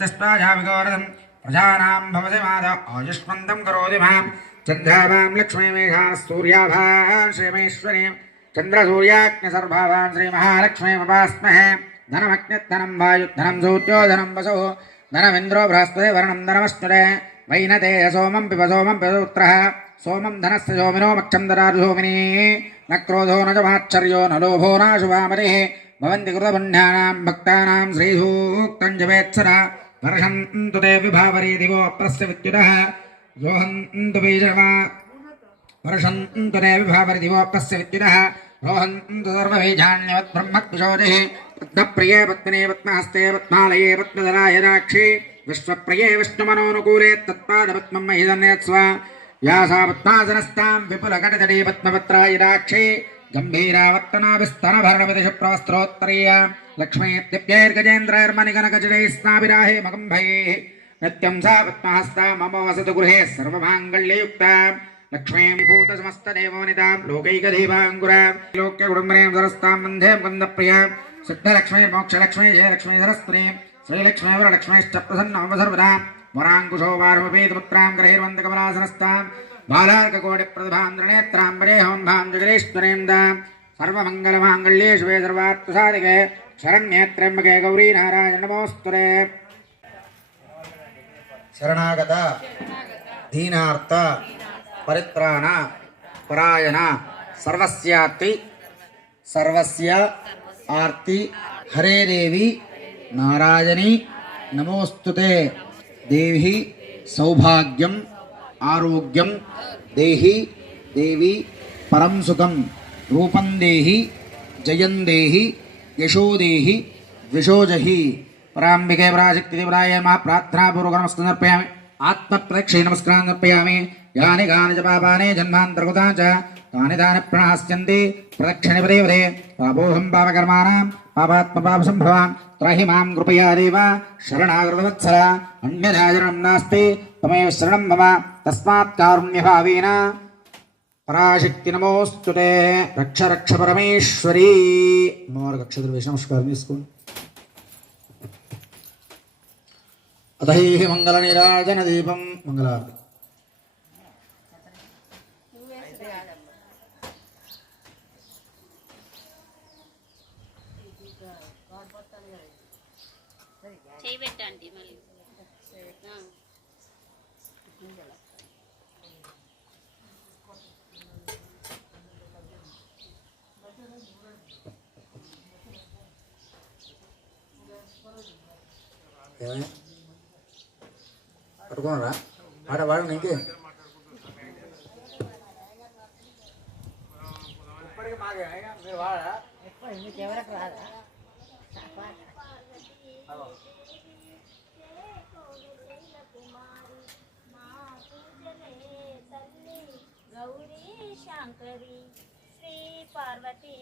स्वस्तिस्त्वाजामिगोरदं प्रजानां भवति माद आयुष्मन्तं करोति मां चन्द्राभां लक्ष्मीमेघा सूर्याभां श्रीमेश्वरी चन्द्रसूर्याग्निसर्भावां श्रीमहालक्ष्मीमुपास्महे धनमग्निधनं वायुधनं सूर्योधनं वसुः धनमिन्द्रो बृहस्पति वर्णं धनमश्नुते वैनतेय सोमं पिब पुत्रः सोमं धनस्य सोमिनो मक्षं ददातु न क्रोधो न च माच्छर्यो न लोभो न शुभामतिः भवन्ति कृतपुण्यानां भक्तानां श्रीसूक्तं जपेत्सदा वर्षन्तु ते विभावरी दिवो अप्रस्य विद्युतः रोहन्तु बीजमा वर्षन्तु ते विभावरी दिवो अप्रस्य विद्युतः रोहन्तु सर्वबीजान्यवत् ब्रह्मद्विषोदिः पद्मप्रिये पद्मिने पद्महस्ते पद्मालये पद्मधराय राक्षी विश्वप्रिये विष्णुमनोनुकूले तत्पादपद्मं महिदन्यत्स्व व्यासा पद्मासनस्तां विपुलकटितटी पद्मपत्राय राक्षी गम्भीरावर्तनाभिस्तनभरणपतिशुप्रवस्त्रोत्तरीय लक्ष्मीर्दिव्यैर्गजेन्द्रैर्मणिगणकजटैः स्नाभिराहे नित्यं सा पद्महस्ता मम वसतु गृहे सर्वमाङ्गल्ययुक्ता लक्ष्मीभूतसमस्तदेववनितां लोकैकदेवाङ्कुरां लोक्यकुटुम्बरीं सरस्तां वन्दे मुकुन्दप्रियां सिद्धलक्ष्मी मोक्षलक्ष्मी जयलक्ष्मी सरस्वती श्रीलक्ष्मी वरलक्ष्मीश्च प्रसन्नमवसर्वदा वराङ्कुशो वारमपीतपुत्रां ग्रहिर्वन्दकमलासनस्तां बालार्ककोटिप्रतिभान्द्रनेत्राम्बरेहं भां जगदीश्वरीं दां सर्वमङ्गलमाङ्गल्ये शिवे सर्वार्थसाधिके शरण्ये त्र्यम्बके गौरी नारायण नमोऽस्तुते। शरणागत दीनार्थ परित्राण परायण सर्वस्यार्ति सर्वस्य आर्ति हरे देवी नारायणी नमोस्तुते। देवी सौभाग्यम आरोग्यम देहि देवी परम सुखम रूपं देहि जयं देहि यशो देहि द्विषोजहि पराम्बिके पराशक्ति देवराय मा प्रार्थना पूर्वक नमस्कार समर्पयामि आत्मप्रदक्षिणे नमस्कार समर्पयामि यानि कानि च पापानि जन्मान्तर्गतानि च तानि तानि प्रणास्यन्ति प्रदक्षिणे पदे पदे पापोऽहं पापकर्माणां पापात्मपापसम्भवां त्राहि मां कृपया देव शरणागतवत्सल अन्यथा नास्ति त्वमेव शरणं मम तस्मात् कारुण्यभावेन पराशक्ति नमोस्तुते। रक्ष रक्ष परमेश्वरी अమ్మవారికి అక్షతలు నమస్కారం చేసుకోండి। అతహి మంగళ నీరాజన దీపం మంగళారతి। పట్టుకోనరా ఆడ వాడు నీకే ఇప్పటికి మాకే మీరు వాడా మీకు ఎవరికి రాదా गौरी शंकरी श्री पार्वती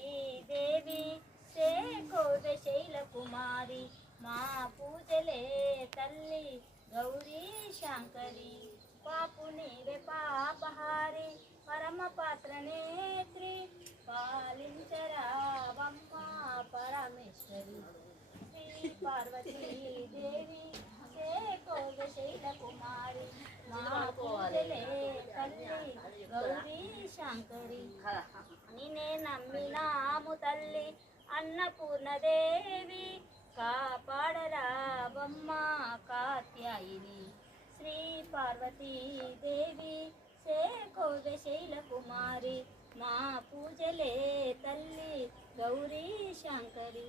देवी से कोदशैल कुमारी माँ पूजले तल्ली गौरी शंकरी पापुनी वे पापहारी परम पात्र नेत्री पालिंचरावम्मा परमेश्वरी श्री पार्वती देवी से कोदशैल कुमारी माँ पूजले तल्ली गौरी शंकरी निने नम्मिनामु तल्ली अन्नपूर्णदेवी कापाडरावम्मा कात्यायिनी श्री पार्वती देवी से कोदशैल कुमारी माँ पूजले तल्ली गौरी शंकरी।